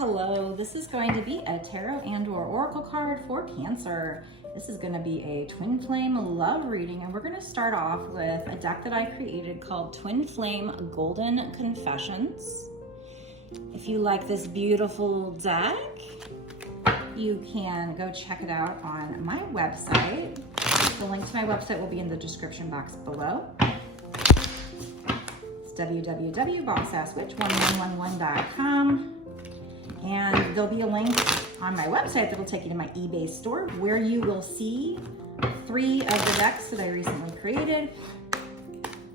Hello, this is going to be a tarot and/or oracle card for Cancer. This is going to be a twin flame love reading, and we're going to start off with a deck that I created called Twin Flame Golden Confessions. If you like this beautiful deck, you can go check it out on my website. The link to my website will be in the description box below. It's www.bossasswitch1111.com. And there'll be a link on my website that'll take you to my eBay store where you will see 3 of the decks that I recently created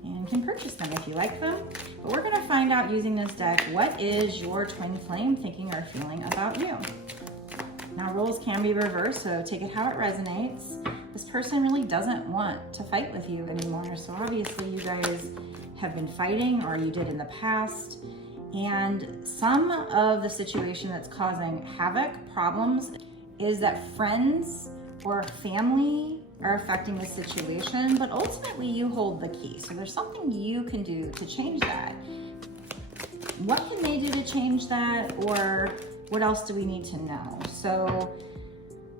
and can purchase them if you like them. But we're gonna find out using this deck, what is your twin flame thinking or feeling about you? Now, roles can be reversed, so take it how it resonates. This person really doesn't want to fight with you anymore, so obviously you guys have been fighting, or you did in the past. And some of the situation that's causing havoc, problems, is that friends or family are affecting the situation, but ultimately you hold the key. So there's something you can do to change that. What can they do to change that, or what else do we need to know? So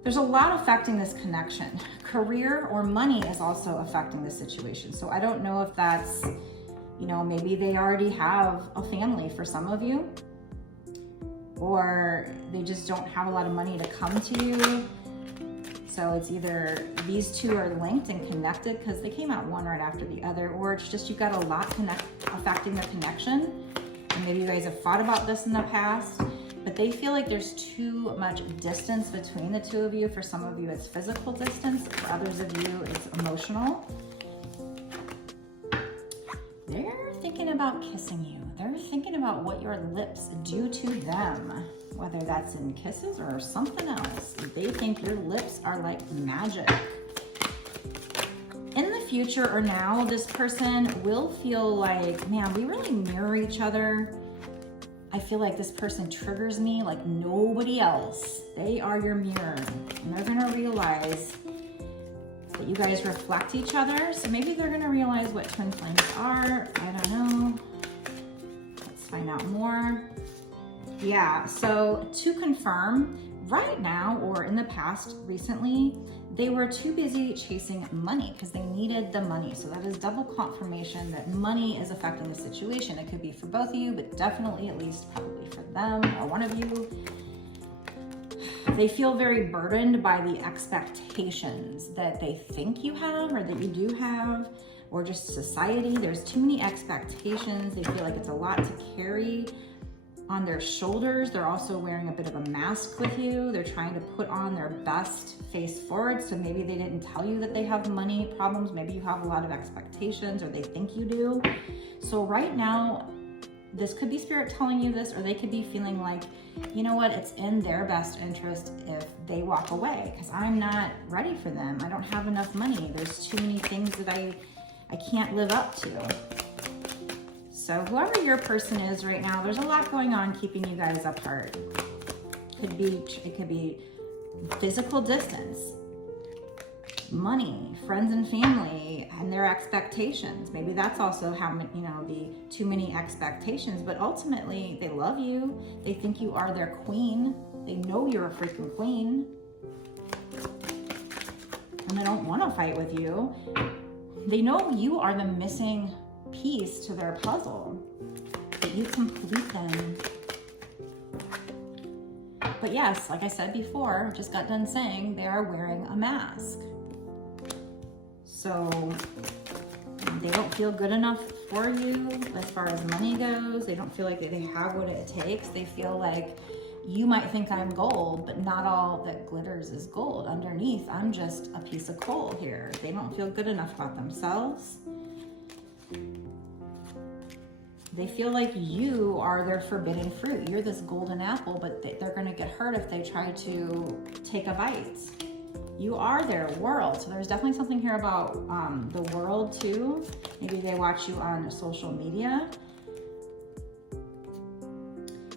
there's a lot affecting this connection. Career or money is also affecting the situation. So I don't know if that's, maybe they already have a family for some of you, or they just don't have a lot of money to come to you. So it's either these two are linked and connected because they came out one right after the other, or it's just you've got a lot affecting their connection. And maybe you guys have thought about this in the past, but they feel like there's too much distance between the two of you. For some of you, it's physical distance. For others of you, it's emotional. They're thinking about kissing you. They're thinking about what your lips do to them, whether that's in kisses or something else. They think your lips are like magic. In the future or now, this person will feel like, man, we really mirror each other. I feel like this person triggers me like nobody else. They are your mirror, and they're gonna realize that you guys reflect each other. So maybe they're gonna realize what twin flames are. I don't know. Let's find out more. Yeah, so to confirm, right now or in the past recently, they were too busy chasing money because they needed the money. So that is double confirmation that money is affecting the situation. It could be for both of you, but definitely at least probably for them or one of you. They feel very burdened by the expectations that they think you have or that you do have, or just society. There's too many expectations. They feel like it's a lot to carry on their shoulders. They're also wearing a bit of a mask with you. They're trying to put on their best face forward. So maybe they didn't tell you that they have money problems. Maybe you have a lot of expectations, or they think you do. So right now, this could be spirit telling you this, or they could be feeling like, you know what, it's in their best interest if they walk away because I'm not ready for them. I don't have enough money. There's too many things that I can't live up to. So whoever your person is right now, there's a lot going on keeping you guys apart. It could be physical distance, money, friends and family, and their expectations. Maybe that's also how, the too many expectations, but ultimately they love you. They think you are their queen. They know you're a freaking queen. And they don't want to fight with you. They know you are the missing piece to their puzzle, that you complete them. But yes, like I said before, just got done saying, they are wearing a mask. So they don't feel good enough for you as far as money goes. They don't feel like they have what it takes. They feel like you might think I'm gold, but not all that glitters is gold. Underneath, I'm just a piece of coal here. They don't feel good enough about themselves. They feel like you are their forbidden fruit. You're this golden apple, but they're gonna get hurt if they try to take a bite. You are their world. So there's definitely something here about the world too. Maybe they watch you on social media.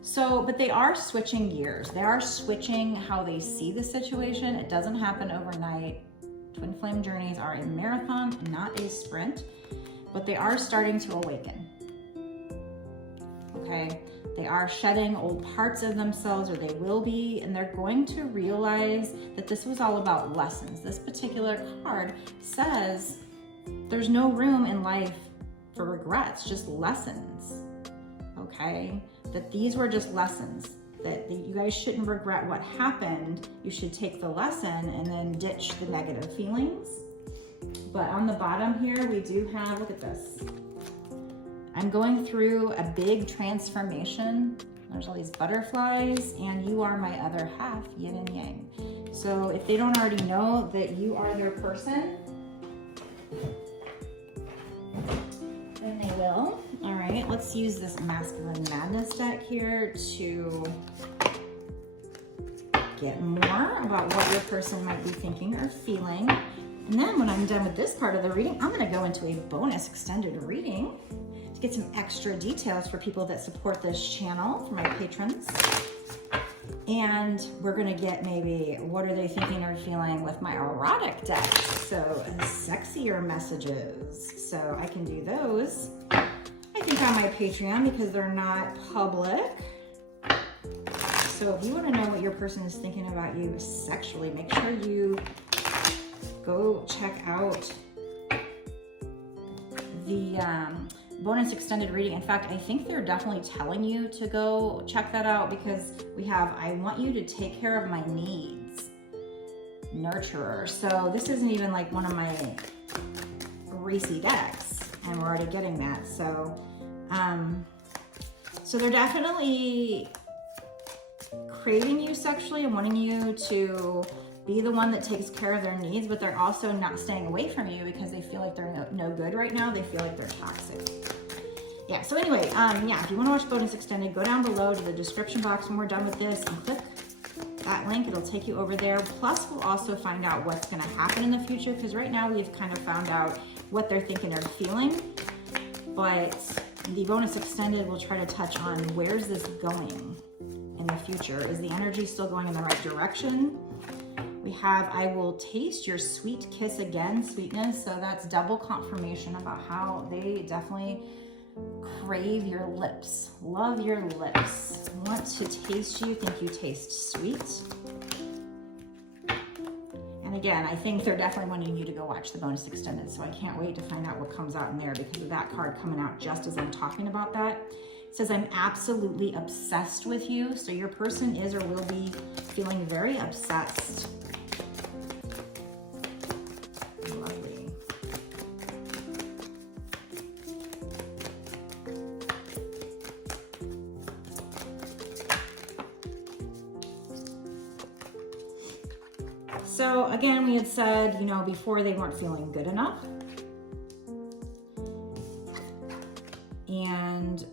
So, but they are switching gears. They are switching how they see the situation. It doesn't happen overnight. Twin flame journeys are a marathon, not a sprint, but they are starting to awaken. okay? They are shedding old parts of themselves, or they will be, and they're going to realize that this was all about lessons. This particular card says there's no room in life for regrets, just lessons, okay? That these were just lessons, that you guys shouldn't regret what happened. You should take the lesson and then ditch the negative feelings. But on the bottom here, we do have, look at this. I'm going through a big transformation. There's all these butterflies, and you are my other half, yin and yang. So if they don't already know that you are their person, then they will. All right, let's use this Masculine Madness deck here to get more about what your person might be thinking or feeling. And then when I'm done with this part of the reading, I'm gonna go into a bonus extended reading to get some extra details for people that support this channel, for my patrons. And we're gonna get maybe what are they thinking or feeling with my erotic deck. So sexier messages. So I can do those, I think, on my Patreon because they're not public. So if you wanna know what your person is thinking about you sexually, make sure you go check out the bonus extended reading. In fact, I think they're definitely telling you to go check that out because we have, I want you to take care of my needs, nurturer. So this isn't even like one of my racy decks, and we're already getting that. So, so they're definitely craving you sexually and wanting you to be the one that takes care of their needs, but they're also not staying away from you because they feel like they're no good right now. They feel like they're toxic. Yeah, so anyway, yeah, if you want to watch bonus extended, go down below to the description box when we're done with this and click that link. It'll take you over there. Plus, we'll also find out what's going to happen in the future because right now we've kind of found out what they're thinking or feeling. But the bonus extended will try to touch on where's this going in the future. Is the energy still going in the right direction? We have, I will taste your sweet kiss again, sweetness. So that's double confirmation about how they definitely crave your lips, love your lips, want to taste you, think you taste sweet. And again, I think they're definitely wanting you to go watch the bonus extended. So I can't wait to find out what comes out in there because of that card coming out just as I'm talking about that. It says, I'm absolutely obsessed with you. So your person is or will be feeling very obsessed. Lovely. So again, we had said, you know, before they weren't feeling good enough. And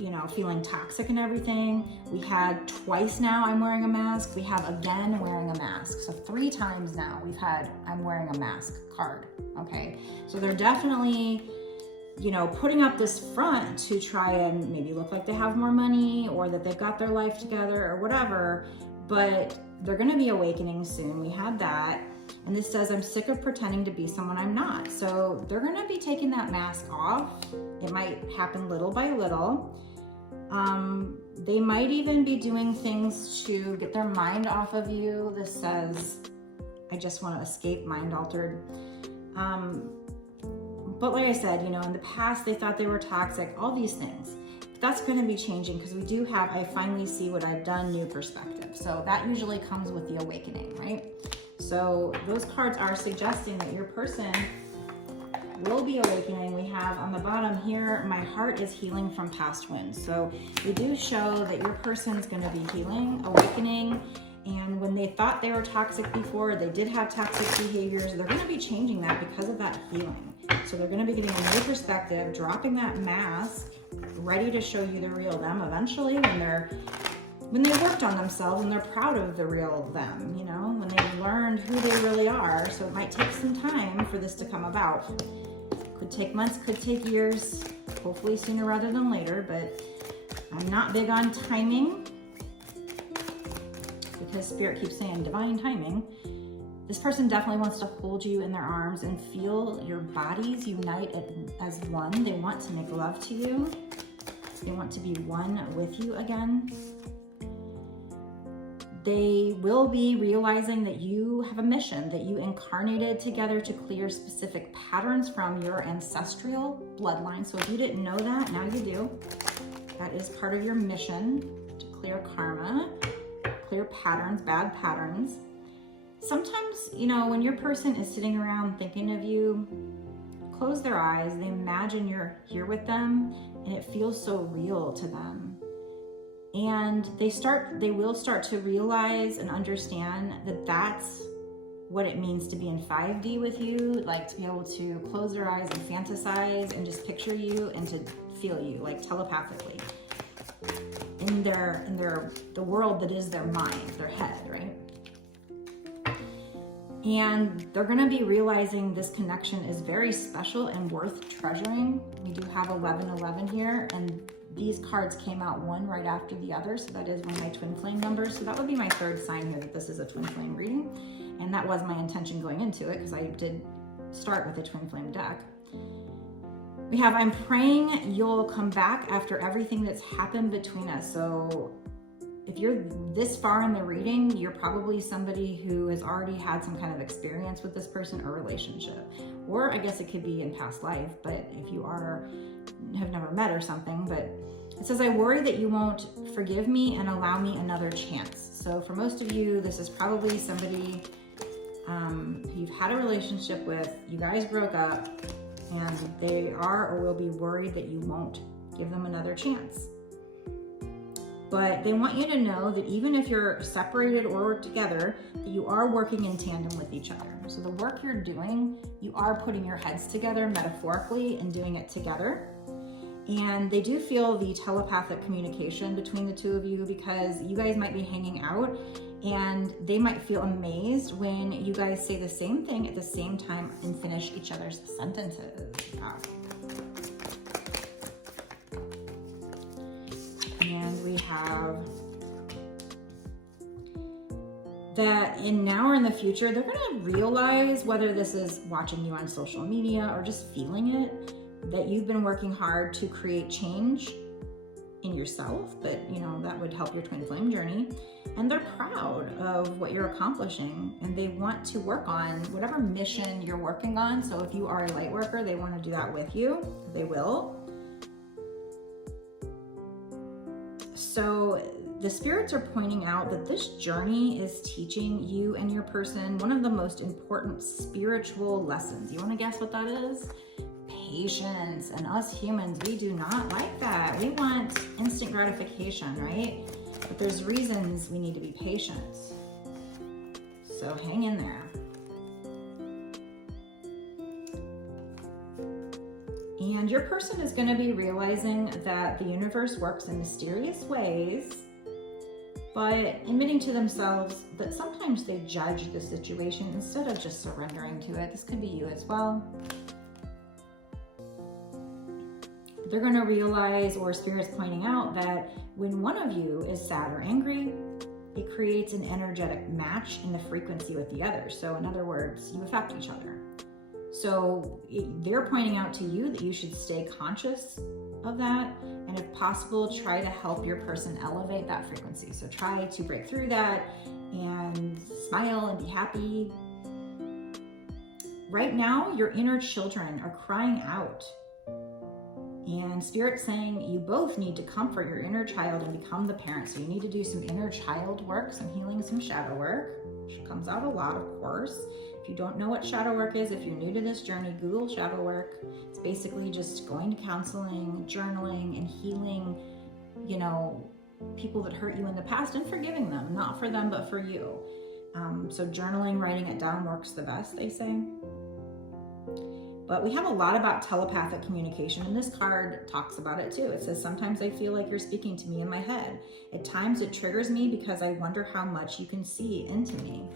you know, feeling toxic and everything. We had twice now, I'm wearing a mask. We have again wearing a mask. So 3 times now we've had I'm wearing a mask card, okay? So they're definitely, you know, putting up this front to try and maybe look like they have more money or that they've got their life together or whatever, but they're gonna be awakening soon. We had that. And this says, I'm sick of pretending to be someone I'm not. So they're gonna be taking that mask off. It might happen little by little. They might even be doing things to get their mind off of you. This says, I just want to escape, mind altered. But like I said, you know, in the past, they thought they were toxic, all these things. That's going to be changing because we do have, I finally see what I've done, new perspective. So that usually comes with the awakening, right? So those cards are suggesting that your person will be awakening. We have on the bottom here, my heart is healing from past wounds. So we do show that your person's going to be healing, awakening. And when they thought they were toxic before, they did have toxic behaviors, they're going to be changing that because of that healing. So they're going to be getting a new perspective, dropping that mask, ready to show you the real them eventually when they worked on themselves and they're proud of the real them, you know, when they've learned who they really are. So it might take some time for this to come about. Could take months, could take years, hopefully sooner rather than later, but I'm not big on timing because Spirit keeps saying divine timing. This person definitely wants to hold you in their arms and feel your bodies unite as one. They want to make love to you. They want to be one with you again. They will be realizing that you have a mission, that you incarnated together to clear specific patterns from your ancestral bloodline. So if you didn't know that, now you do. That is part of your mission, to clear karma, clear patterns, bad patterns. Sometimes, you know, when your person is sitting around thinking of you, close their eyes, they imagine you're here with them, and it feels so real to them. And they will start to realize and understand that that's what it means to be in 5D with you, like to be able to close their eyes and fantasize and just picture you and to feel you, like telepathically in the world that is their mind, their head, right? And they're gonna be realizing this connection is very special and worth treasuring. We do have 1111 here, and these cards came out one right after the other, so that is one of my twin flame numbers. So that would be my third sign here that this is a twin flame reading. And that was my intention going into it, because I did start with a twin flame deck. We have, I'm praying you'll come back after everything that's happened between us. So if you're this far in the reading, you're probably somebody who has already had some kind of experience with this person or relationship. Or I guess it could be in past life, but if you have never met or something. But it says, I worry that you won't forgive me and allow me another chance. So for most of you, this is probably somebody who you've had a relationship with, you guys broke up, and they are or will be worried that you won't give them another chance. But they want you to know that even if you're separated or together, that you are working in tandem with each other. So the work you're doing, you are putting your heads together metaphorically and doing it together. And they do feel the telepathic communication between the two of you, because you guys might be hanging out and they might feel amazed when you guys say the same thing at the same time and finish each other's sentences. Wow. And we have that in now or in the future, they're going to realize, whether this is watching you on social media or just feeling it, that you've been working hard to create change in yourself, but you know, that would help your twin flame journey. And they're proud of what you're accomplishing, and they want to work on whatever mission you're working on. So if you are a light worker, they want to do that with you. They will. So the spirits are pointing out that this journey is teaching you and your person one of the most important spiritual lessons. You want to guess what that is? Patience. And us humans, we do not like that. We want instant gratification, right? But there's reasons we need to be patient. So hang in there. And your person is going to be realizing that the universe works in mysterious ways, but admitting to themselves that sometimes they judge the situation instead of just surrendering to it. This could be you as well. They're going to realize, or Spirit's pointing out, that when one of you is sad or angry, it creates an energetic match in the frequency with the other. So in other words, you affect each other. So they're pointing out to you that you should stay conscious of that, and if possible, try to help your person elevate that frequency. So try to break through that and smile and be happy. Right now, your inner children are crying out. And Spirit's saying you both need to comfort your inner child and become the parent. So you need to do some inner child work, some healing, some shadow work, which comes out a lot, of course. If you don't know what shadow work is, if you're new to this journey, Google shadow work. It's basically just going to counseling, journaling, and healing, you know, people that hurt you in the past and forgiving them, not for them, but for you. So journaling, writing it down works the best, they say. But we have a lot about telepathic communication, and this card talks about it too. It says, sometimes I feel like you're speaking to me in my head. At times it triggers me because I wonder how much you can see into me.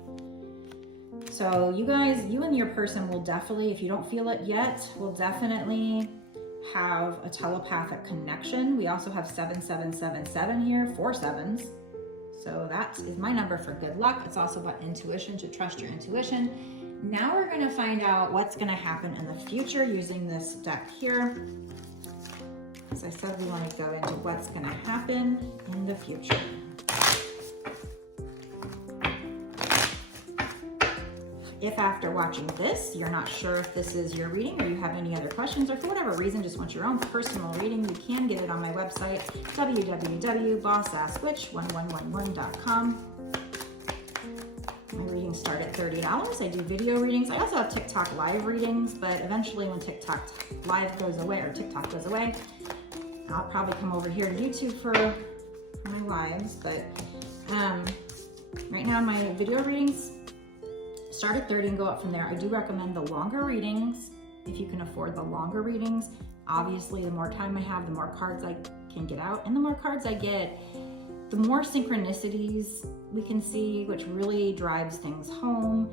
So you guys, you and your person will definitely, if you don't feel it yet, will definitely have a telepathic connection. We also have 7777 here, 4 sevens. So that is my number for good luck. It's also about intuition, to trust your intuition. Now we're going to find out what's going to happen in the future using this deck here. As I said, we want to go into what's going to happen in the future. If after watching this, you're not sure if this is your reading or you have any other questions, or for whatever reason, just want your own personal reading, you can get it on my website, www.bossasswitch1111.com. My readings start at $30. I do video readings. I also have TikTok live readings, but eventually when TikTok live goes away, or TikTok goes away, I'll probably come over here to YouTube for my lives. But right now my video readings start at 30 and go up from there. I do recommend the longer readings if you can afford the longer readings. Obviously, the more time I have, the more cards I can get out, and the more cards I get, the more synchronicities we can see, which really drives things home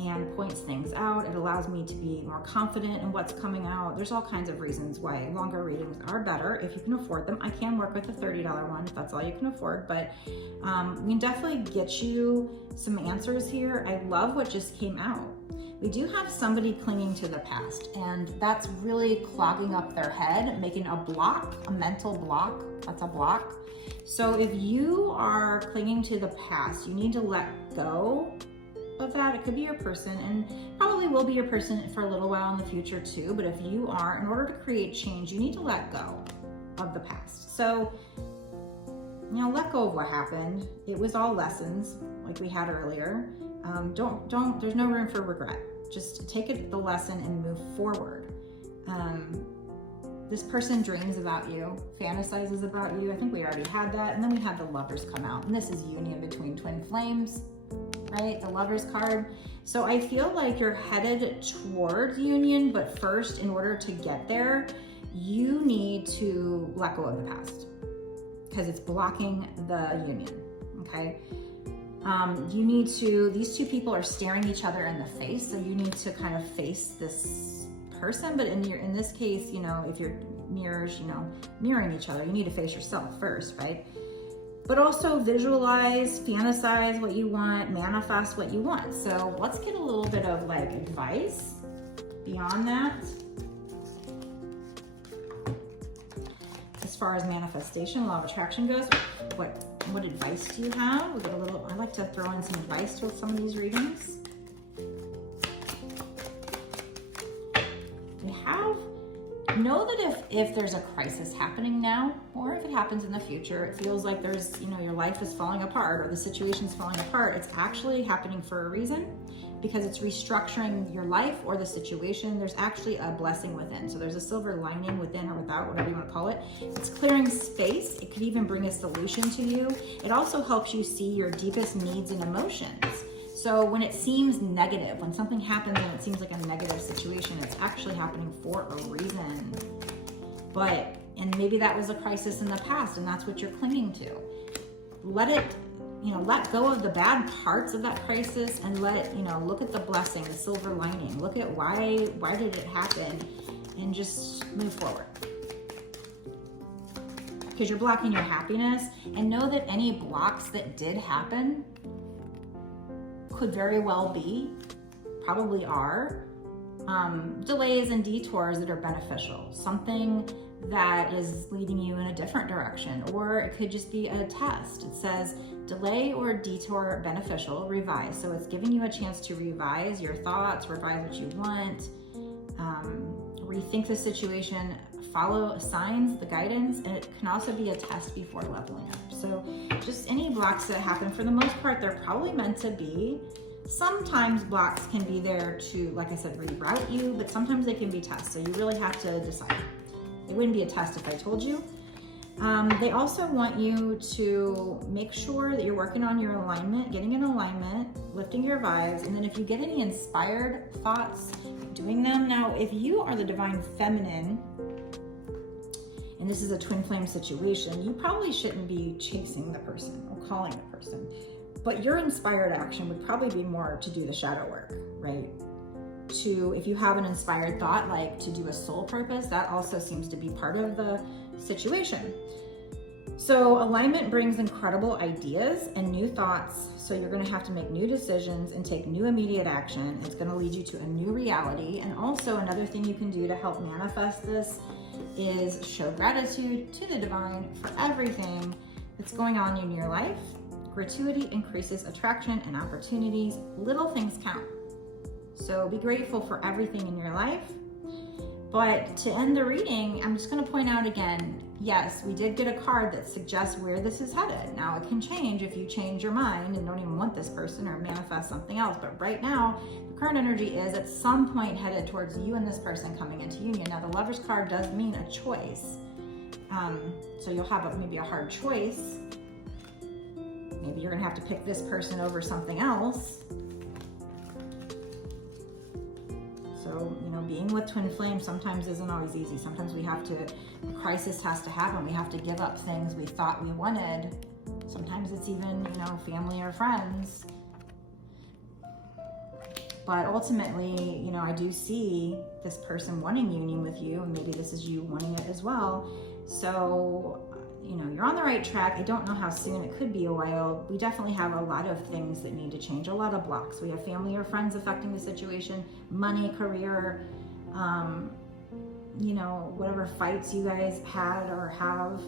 and points things out. It allows me to be more confident in what's coming out. There's all kinds of reasons why longer readings are better if you can afford them. I can work with a $30 one if that's all you can afford, but we can definitely get you some answers here. I love what just came out. We do have somebody clinging to the past, and that's really clogging up their head, making a block, a mental block. That's a block. So if you are clinging to the past, you need to let go of that. It could be your person, and probably will be your person for a little while in the future too. But if you are, in order to create change, you need to let go of the past. So, you know, let go of what happened. It was all lessons, like we had earlier. There's no room for regret. Just take the lesson and move forward. This person dreams about you, fantasizes about you. I think we already had that. And then we had the Lovers come out. And this is union between twin flames, right? The Lovers card. So I feel like you're headed toward union, but first, in order to get there, you need to let go of the past because it's blocking the union, okay? You need to, these two people are staring each other in the face, so you need to kind of face this person, but in this case, you know, if you're mirrors, you know, mirroring each other, you need to face yourself first, right? But also visualize, fantasize what you want, manifest what you want. So let's get a little bit of like advice beyond that. As far as manifestation, law of attraction goes, what advice do you have? We get a little, I like to throw in some advice to some of these readings. We have, know that if there's a crisis happening now, or if it happens in the future, it feels like there's, you know, your life is falling apart or the situation's falling apart, it's actually happening for a reason, because it's restructuring your life or the situation. There's actually a blessing within. So there's a silver lining within or without, whatever you want to call it. It's clearing space. It could even bring a solution to you. It also helps you see your deepest needs and emotions. So when it seems negative, when something happens and it seems like a negative situation, it's actually happening for a reason. And maybe that was a crisis in the past and that's what you're clinging to. Let it, you know, let go of the bad parts of that crisis and look at the blessing, the silver lining. Look at why did it happen, and just move forward. Because you're blocking your happiness, and know that any blocks that did happen could very well be, probably are, delays and detours that are beneficial. Something that is leading you in a different direction, or it could just be a test. It says delay or detour beneficial, revise. So it's giving you a chance to revise your thoughts, revise what you want, rethink the situation, follow signs, the guidance, and it can also be a test before leveling up. So just any blocks that happen, for the most part, they're probably meant to be. Sometimes blocks can be there to, like I said, reroute you, but sometimes they can be tests. So you really have to decide. It wouldn't be a test if I told you. They also want you to make sure that you're working on your alignment, getting in alignment, lifting your vibes, and then if you get any inspired thoughts, doing them. Now, if you are the divine feminine, and this is a twin flame situation, you probably shouldn't be chasing the person or calling the person, but your inspired action would probably be more to do the shadow work, right? If you have an inspired thought, like to do a soul purpose, that also seems to be part of the situation. So alignment brings incredible ideas and new thoughts. So you're going to have to make new decisions and take new immediate action. It's going to lead you to a new reality. And also another thing you can do to help manifest this is show gratitude to the divine for everything that's going on in your life. Gratuity increases attraction and opportunities. Little things count. So be grateful for everything in your life. But to end the reading, I'm just going to point out again, yes, we did get a card that suggests where this is headed. Now it can change if you change your mind and don't even want this person or manifest something else. But right now, the current energy is at some point headed towards you and this person coming into union. Now the Lover's card does mean a choice. So you'll have maybe a hard choice. Maybe you're going to have to pick this person over something else. So, you know, being with twin flames sometimes isn't always easy. Sometimes we have to, a crisis has to happen. We have to give up things we thought we wanted. Sometimes it's even, you know, family or friends. But ultimately, you know, I do see this person wanting union with you, and maybe this is you wanting it as well. So, you know, you're on the right track. I don't know how soon, it could be a while. We definitely have a lot of things that need to change, a lot of blocks. We have family or friends affecting the situation, money, career, you know, whatever fights you guys had or have,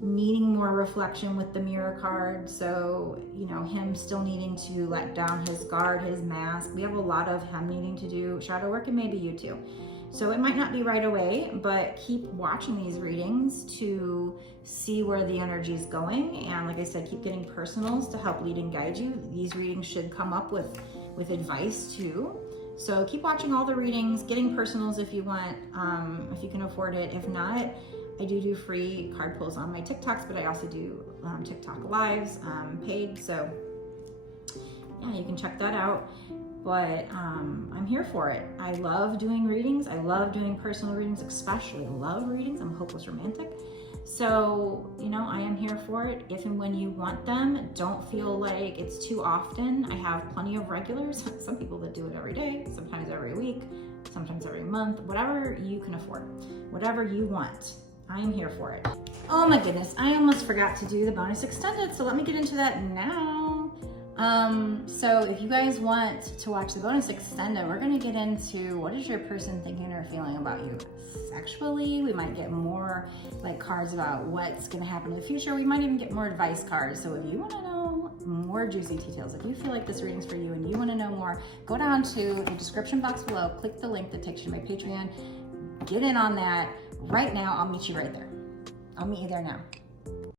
needing more reflection with the Mirror card. So, you know, him still needing to let down his guard, his mask. We have a lot of him needing to do shadow work, and maybe you too. So it might not be right away, but keep watching these readings to see where the energy is going. And like I said, keep getting personals to help lead and guide you. These readings should come up with advice too. So keep watching all the readings, getting personals if you want, if you can afford it. If not, I do free card pulls on my TikToks, but I also do TikTok lives, paid. So yeah, you can check that out. But I'm here for it. I love doing readings. I love doing personal readings, especially love readings. I'm a hopeless romantic. So, you know, I am here for it if and when you want them. Don't feel like it's too often. I have plenty of regulars. Some people that do it every day, sometimes every week, sometimes every month, whatever you can afford, whatever you want. I am here for it. Oh my goodness, I almost forgot to do the bonus extended. So let me get into that now. So if you guys want to watch the bonus extended, we're going to get into what is your person thinking or feeling about you sexually. We might get more like cards about what's going to happen in the future. We might even get more advice cards. So if you want to know more juicy details, if you feel like this reading's for you and you want to know more, go down to the description box below, click the link that takes you to my Patreon, get in on that right now. I'll meet you right there. I'll meet you there now.